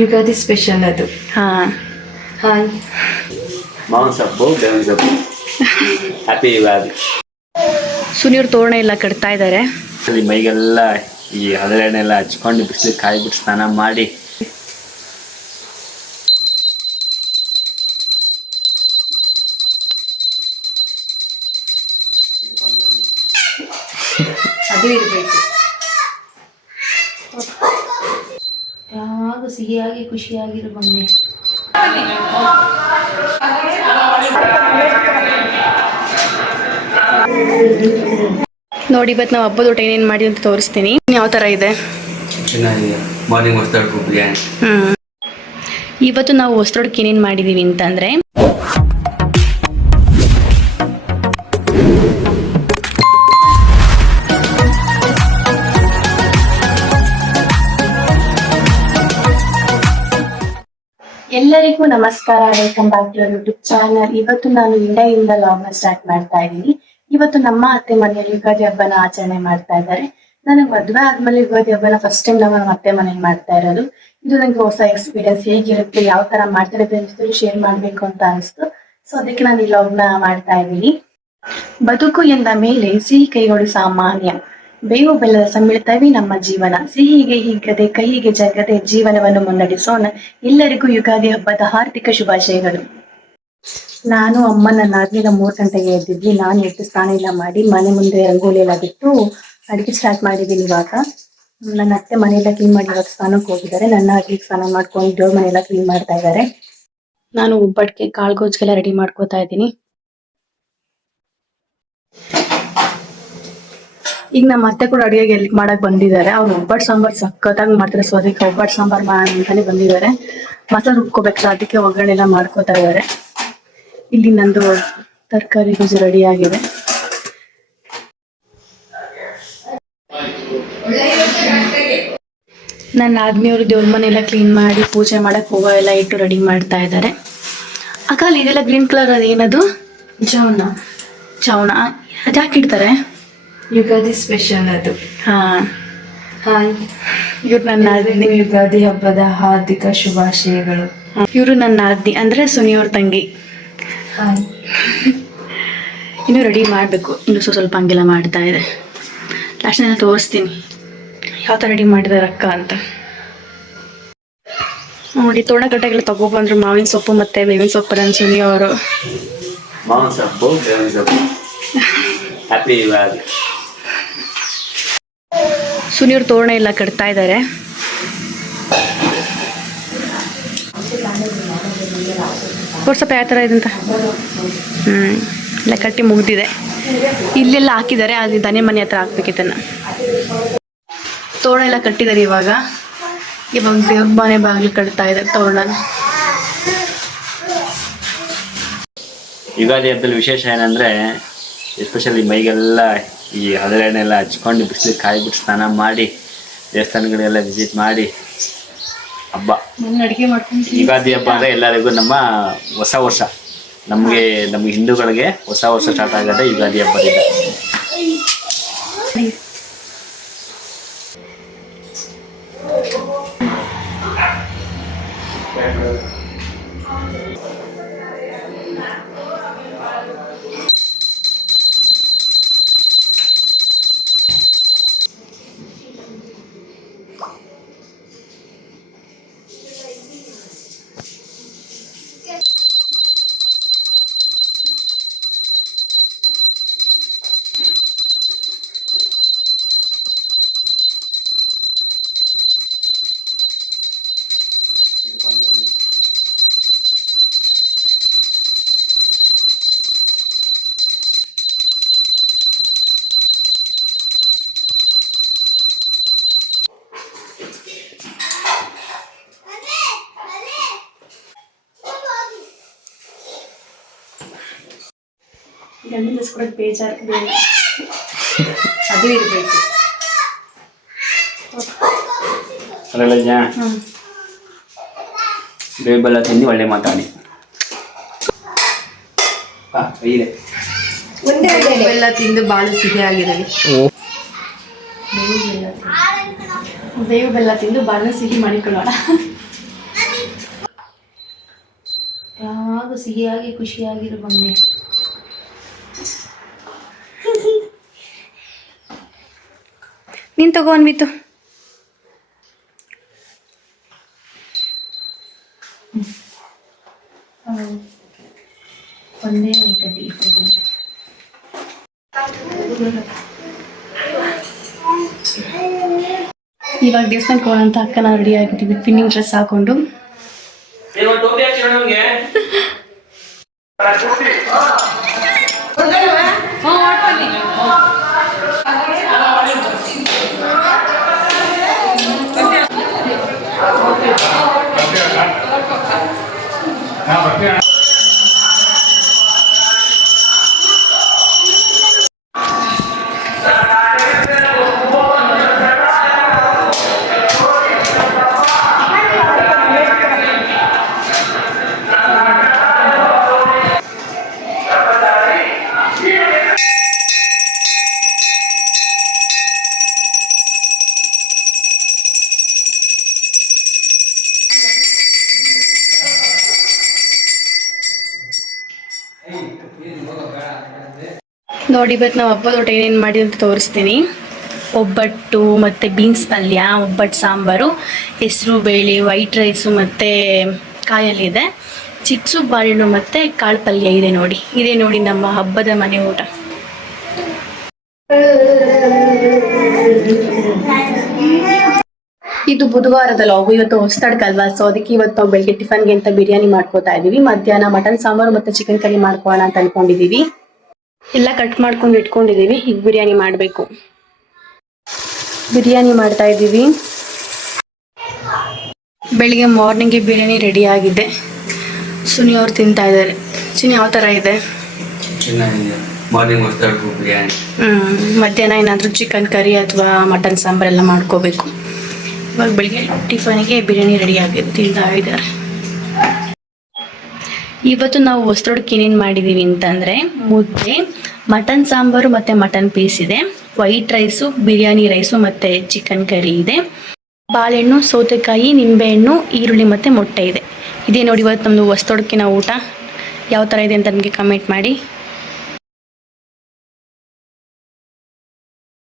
Ugadi special ಅದು. ಹಾಂ hi. ಮಾವಿನ ಸೊಪ್ಪು ಬೇವಿನ ಸೊಪ್ಪು. ಹ್ಯಾಪಿ ಯುಗಾದಿ. ಸುನಿಯವ್ರು ತೋರಣ ಎಲ್ಲ ಕಟ್ತಾ ಇದ್ದಾರೆ. ಮೈಗೆಲ್ಲ ಈ ಹದಳೆಣ್ಣೆಲ್ಲ ಹಚ್ಕೊಂಡು ಬಿಸಿಲು ಕಾಯ್ಬಿಟ್ಟು ಸ್ನಾನ ಮಾಡಿ ಅದು ಇರಬೇಕು. ಯಾವಾಗ ಸಿಹಿಯಾಗಿ ಖುಷಿಯಾಗಿರು ಬನ್ನಿ. ನೋಡಿ ಇವತ್ತು ನಾವು ಹಬ್ಬದ ಊಟ ಏನೇನು ಮಾಡಿ ಅಂತ ತೋರಿಸ್ತೀನಿ. ಯಾವ ಥರ ಇದೆ. ಚೆನ್ನಾಗಿದೆ. ಮಾರ್ನಿಂಗ್ ಹೊಸ್ತಾಡ್ಕು ಬಿರಿಯಾನಿ. ಇವತ್ತು ನಾವು ಹೊಸದೊಡ್ಕೆ ಏನೇನು ಮಾಡಿದ್ದೀವಿ ಅಂತಂದರೆ ಎಲ್ಲರಿಗೂ ನಮಸ್ಕಾರ. Welcome back to YouTube channel. ಇವತ್ತು ನಾನು ಇಂಡಿಯಾದಿಂದ ಲಾಗ್ನ ಸ್ಟಾರ್ಟ್ ಮಾಡ್ತಾ ಇದ್ದೀನಿ. ಇವತ್ತು ನಮ್ಮ ಅತ್ತೆ ಮನೆಯಲ್ಲಿ ಯುಗಾದಿ ಹಬ್ಬನ ಆಚರಣೆ ಮಾಡ್ತಾ ಇದ್ದಾರೆ. ನನಗೆ ಮದುವೆ ಆದ್ಮೇಲೆ ಯುಗಾದಿ ಹಬ್ಬನ ಫಸ್ಟ್ ಟೈಮ್ ನಮ್ಮ ಅತ್ತೆ ಮನೇಲಿ ಮಾಡ್ತಾ ಇರೋದು. ಇದು ನನಗೆ ಹೊಸ ಎಕ್ಸ್ಪೀರಿಯನ್ಸ್. ಹೇಗಿರುತ್ತೆ, ಯಾವ ತರ ಮಾಡ್ತಾ ಇರೋದು ಶೇರ್ ಮಾಡ್ಬೇಕು ಅಂತ ಅನಿಸ್ತು. ಸೊ ಅದಕ್ಕೆ ನಾನು ಈ ಲಾಗ್ನ ಮಾಡ್ತಾ ಇದ್ದೀನಿ. ಬದುಕು ಎಂದ ಮೇಲೆ ಸಿಹಿ ಕೈಗಳು ಸಾಮಾನ್ಯ, ಬೇವು ಬೆಲ್ಲದ ಸಮ್ಮಿಳಿತವೇ ನಮ್ಮ ಜೀವನ. ಸಿಹಿಗೆ ಹಿಗ್ಗದೆ ಕಹಿಗೆ ಜಗ್ಗದೆ ಜೀವನವನ್ನು ಮುನ್ನಡೆಸೋಣ. ಎಲ್ಲರಿಗೂ ಯುಗಾದಿ ಹಬ್ಬದ ಹಾರ್ದಿಕ ಶುಭಾಶಯಗಳು. ನಾನು ಅಮ್ಮ ನನ್ನ ಆದ್ಮೇಲೆ 3 ಗಂಟೆಗೆ ಎದ್ದಿದ್ವಿ. ನಾನು ಎದ್ದು ಸ್ನಾನ ಎಲ್ಲ ಮಾಡಿ ಮನೆ ಮುಂದೆ ರಂಗೋಲಿ ಎಲ್ಲ ಬಿಟ್ಟು ಅಡಿಗೆ ಸ್ಟಾರ್ಟ್ ಮಾಡಿದ್ದೀನಿ. ಇವಾಗ ನನ್ನ ಅತ್ತೆ ಮನೆಯೆಲ್ಲ ಕ್ಲೀನ್ ಮಾಡಿ ಇವಾಗ ಸ್ನಾನಕ್ಕೆ ಹೋಗಿದ್ದಾರೆ. ನನ್ನ ಅಡಿಗೆ ಸ್ನಾನ ಮಾಡ್ಕೊಂಡು ದೇವ್ರ ಮನೆಯೆಲ್ಲ ಕ್ಲೀನ್ ಮಾಡ್ತಾ ಇದ್ದಾರೆ. ನಾನು ಒಬ್ಬಟ್ಟಿಗೆ ಕಾಳ್ಗೋಜ್ಗೆಲ್ಲ ರೆಡಿ ಮಾಡ್ಕೋತಾ ಇದ್ದೀನಿ. ಈಗ ನಮ್ಮ ಅತ್ತೆ ಕೂಡ ಅಡಿಗೆ ಎಲ್ಪ್ ಮಾಡಕ್ ಬಂದಿದ್ದಾರೆ. ಅವ್ರು ಒಬ್ಬಟ್ಟು ಸಾಂಬಾರ್ ಸಕ್ಕತ್ತಾಗಿ ಮಾಡ್ತಾರೆ. ಸೊ ಅದಕ್ಕೆ ಒಬ್ಬಟ್ಟು ಸಾಂಬಾರ್ ಮಾಡೋಣ ಅಂತಾನೆ ಬಂದಿದ್ದಾರೆ. ಮಸಾಲೆ ರುಬ್ಕೋಬೇಕಲ್ಲ, ಅದಕ್ಕೆ ಒಗ್ಗರಣೆ ಎಲ್ಲ ಮಾಡ್ಕೋತಾ ಇದ್ದಾರೆ. ಇಲ್ಲಿ ನಂದು ತರಕಾರಿ ಗೊಜ್ಜು ರೆಡಿ ಆಗಿದೆ. ನನ್ನ ಆದ್ಮಿಯವರು ದೇವ್ರ ಮನೆಯೆಲ್ಲ ಕ್ಲೀನ್ ಮಾಡಿ ಪೂಜೆ ಮಾಡಕ್ ಹೂವು ಎಲ್ಲ ಇಟ್ಟು ರೆಡಿ ಮಾಡ್ತಾ ಇದ್ದಾರೆ. ಅಕ್ಕ ಅಲ್ಲಿ ಇದೆಲ್ಲ ಗ್ರೀನ್ ಕಲರ್ ಅದೇನದು? ಚೌನ. ಚೌಣ. ಅದ್ಯಾಕೆ ಇಡ್ತಾರೆ? ಯುಗಾದಿ ಸ್ಪೆಷಲ್ ಅದು. ಹಾಂ. ಹಾಯ್. ಇವ್ರು ನನ್ನ ಆದ್ನಿ. ಯುಗಾದಿ ಹಬ್ಬದ ಹಾರ್ದಿಕ ಶುಭಾಶಯಗಳು. ಇವರು ನನ್ನ ಆದ್ನಿ ಅಂದ್ರೆ ಸುನಿಯವ್ರ ತಂಗಿ. ಹಾಯ್. ಇನ್ನೂ ರೆಡಿ ಮಾಡಬೇಕು. ಇನ್ನೂ ಸ್ವಲ್ಪ ಹಂಗೆಲ್ಲ ಮಾಡ್ತಾ ಇದೆ. ಲಾಸ್ಟ್ ನಾನು ತೋರಿಸ್ತೀನಿ ಯಾವ ಥರ ರೆಡಿ ಮಾಡಿದಾರೆ ಅಕ್ಕ ಅಂತ. ನೋಡಿ ತೋರಣ ಕಟ್ಟಾಗೆಲ್ಲ ತಗೊಬಂದ್ರು ಮಾವಿನ ಸೊಪ್ಪು ಮತ್ತೆ ಬೇವಿನ ಸೊಪ್ಪು. ನನ್ನ ಸುನಿಯವರು ಮಾವಿನ ಸೊಪ್ಪು ಬೇವಿನ ಸೊಪ್ಪು. ಹ್ಯಾಪಿ ಯುಗಾದಿ. ಸುನಿಯವ್ರು ತೋರಣ ಎಲ್ಲ ಕಟ್ತಾ ಇದ್ದಾರೆ. ತೋರ್ಸಪ್ಪ ಯಾವ ಥರ ಇದಂತ. ಎಲ್ಲ ಕಟ್ಟಿ ಮುಗ್ದಿದೆ. ಇಲ್ಲೆಲ್ಲ ಹಾಕಿದ್ದಾರೆ. ಅಲ್ಲಿ ದನೆ ಮನೆ ಹತ್ರ ಹಾಕ್ಬೇಕಿತ್ತನ್ನ. ತೋರಣ ಎಲ್ಲ ಕಟ್ಟಿದ್ದಾರೆ. ಇವಾಗ ದೇವ್ರ ಮನೆ ಬಾಗಿಲು ಕಟ್ತಾ ಇದ್ದಾರೆ ತೋರಣ. ಯುಗಾದಿ ಹಬ್ಬದಲ್ಲಿ ವಿಶೇಷ ಏನಂದ್ರೆ ಎಸ್ಪೆಷಲಿ ಮೈಗೆಲ್ಲ ಈ ಹದಳೆಣ್ಣೆಲ್ಲ ಹಚ್ಕೊಂಡು ಬಿಸಿಲು ಕಾಯ್ಬಿಟ್ಟು ಸ್ನಾನ ಮಾಡಿ ದೇವಸ್ಥಾನಗಳಿಗೆಲ್ಲ ವಿಸಿಟ್ ಮಾಡಿ ಹಬ್ಬ. ಯುಗಾದಿ ಹಬ್ಬ ಅಂದರೆ ಎಲ್ಲರಿಗೂ ನಮ್ಮ ಹೊಸ ವರ್ಷ. ನಮ್ಮ ಹಿಂದೂಗಳಿಗೆ ಹೊಸ ವರ್ಷ ಸ್ಟಾರ್ಟ್ ಆಗೋದೇ ಯುಗಾದಿ ಹಬ್ಬದಿಂದ. ಬೇಜಾರು ಅದು ಇರಬೇಕು. ಬೇವು ಬೆಲ್ಲ ತಿಂದು ಒಳ್ಳೆ ಮಾತಾಡಿ. ಬೆಲ್ಲ ತಿಂದು ಬಾಳು ಸಿಹಿ ಆಗಿರಲಿ. ಬೇವು ಬೆಲ್ಲ ತಿಂದು ಬಾಳ ಸಿಹಿ ಮಾಡಿಕೊಳ್ಳೋಣ. ಹಾಗೂ ಸಿಹಿಯಾಗಿ ಖುಷಿಯಾಗಿರು ಬನ್ನಿ. ನೀನು ತಗೋ ಅನ್ವಿತು. ಒಂದೇ ಐತದಿ ಇವಾಗ ದೇವಸ್ಥಾನಕ್ಕೆ ಹೋಗೋಣ ಅಂತ ಅಕ್ಕ ನಾವು ರೆಡಿ ಆಗಿದ್ದೀವಿ, ಪಿನ್ನಿಂಗ್ ಡ್ರೆಸ್ ಹಾಕೊಂಡು. ನೋಡಿ ಇವತ್ತು ನಾವು ಹಬ್ಬದ ಊಟ ಏನೇನು ಮಾಡಿ ಅಂತ ತೋರಿಸ್ತೀನಿ. ಒಬ್ಬಟ್ಟು ಮತ್ತು ಬೀನ್ಸ್ ಪಲ್ಯ, ಒಬ್ಬಟ್ಟು ಸಾಂಬಾರು, ಹೆಸರು ಬೇಳೆ, ವೈಟ್ ರೈಸು ಮತ್ತು ಕಾಯಲ್ಲಿದೆ, ಚಿಪ್ಸು, ಬಾಳೆಹಣ್ಣು ಮತ್ತು ಕಾಳು ಪಲ್ಯ ಇದೆ. ನೋಡಿ ಇದೇ ನೋಡಿ ನಮ್ಮ ಹಬ್ಬದ ಮನೆ ಊಟ. ಇದು ಬುಧವಾರದ ಲಾಗು. ಇವತ್ತು ಹೊಸತಡ್ಕಲ್ವಾ, ಸೊ ಅದಕ್ಕೆ ಇವತ್ತು ನಾವು ಬೆಳಗ್ಗೆ ಟಿಫನ್ಗೆ ಅಂತ ಬಿರಿಯಾನಿ ಮಾಡ್ಕೋತಾ ಇದೀವಿ. ಮಧ್ಯಾಹ್ನ ಮಟನ್ ಸಾಂಬಾರು ಮತ್ತು ಚಿಕನ್ ಕರಿ ಮಾಡ್ಕೊಳ್ಳೋಣ ಅಂತ ಅನ್ಕೊಂಡಿದೀವಿ. ಎಲ್ಲ ಕಟ್ ಮಾಡ್ಕೊಂಡು ಇಟ್ಕೊಂಡಿದ್ದೀವಿ. ಈಗ ಬಿರಿಯಾನಿ ಮಾಡಬೇಕು. ಬಿರಿಯಾನಿ ಮಾಡ್ತಾ ಇದ್ದೀವಿ. ಬೆಳಿಗ್ಗೆ ಮಾರ್ನಿಂಗ್ಗೆ ಬಿರಿಯಾನಿ ರೆಡಿ ಆಗಿದೆ. ಸುನಿ ಅವ್ರು ತಿಂತಾ ಇದ್ದಾರೆ. ಸುನಿ ಯಾವ ಥರ ಇದೆ? ಮಧ್ಯಾಹ್ನ ಏನಾದರೂ ಚಿಕನ್ ಕರಿ ಅಥವಾ ಮಟನ್ ಸಾಂಬಾರೆಲ್ಲ ಮಾಡ್ಕೋಬೇಕು. ಇವಾಗ ಬೆಳಿಗ್ಗೆ ಟಿಫನಿಗೆ ಬಿರಿಯಾನಿ ರೆಡಿ ಆಗಿದೆ, ತಿಂತಾ ಇದ್ದಾರೆ. ಇವತ್ತು ನಾವು ಹೊಸದೊಡ್ಕೆ ಏನೇನು ಮಾಡಿದ್ದೀವಿ ಅಂತಂದರೆ, ಮುದ್ದೆ, ಮಟನ್ ಸಾಂಬಾರು ಮತ್ತು ಮಟನ್ ಪೀಸ್ ಇದೆ, ವೈಟ್ ರೈಸು, ಬಿರಿಯಾನಿ ರೈಸು ಮತ್ತು ಚಿಕನ್ ಕರಿ ಇದೆ, ಬಾಳೆಹಣ್ಣು, ಸೌತೆಕಾಯಿ, ನಿಂಬೆಹಣ್ಣು, ಈರುಳ್ಳಿ ಮತ್ತು ಮೊಟ್ಟೆ ಇದೆ. ಇದೇ ನೋಡಿ ಇವತ್ತು ನಮ್ಮದು ಹೊಸದೊಡ್ಕಿನ ಊಟ. ಯಾವ ಥರ ಇದೆ ಅಂತ ನಮಗೆ ಕಮೆಂಟ್ ಮಾಡಿ.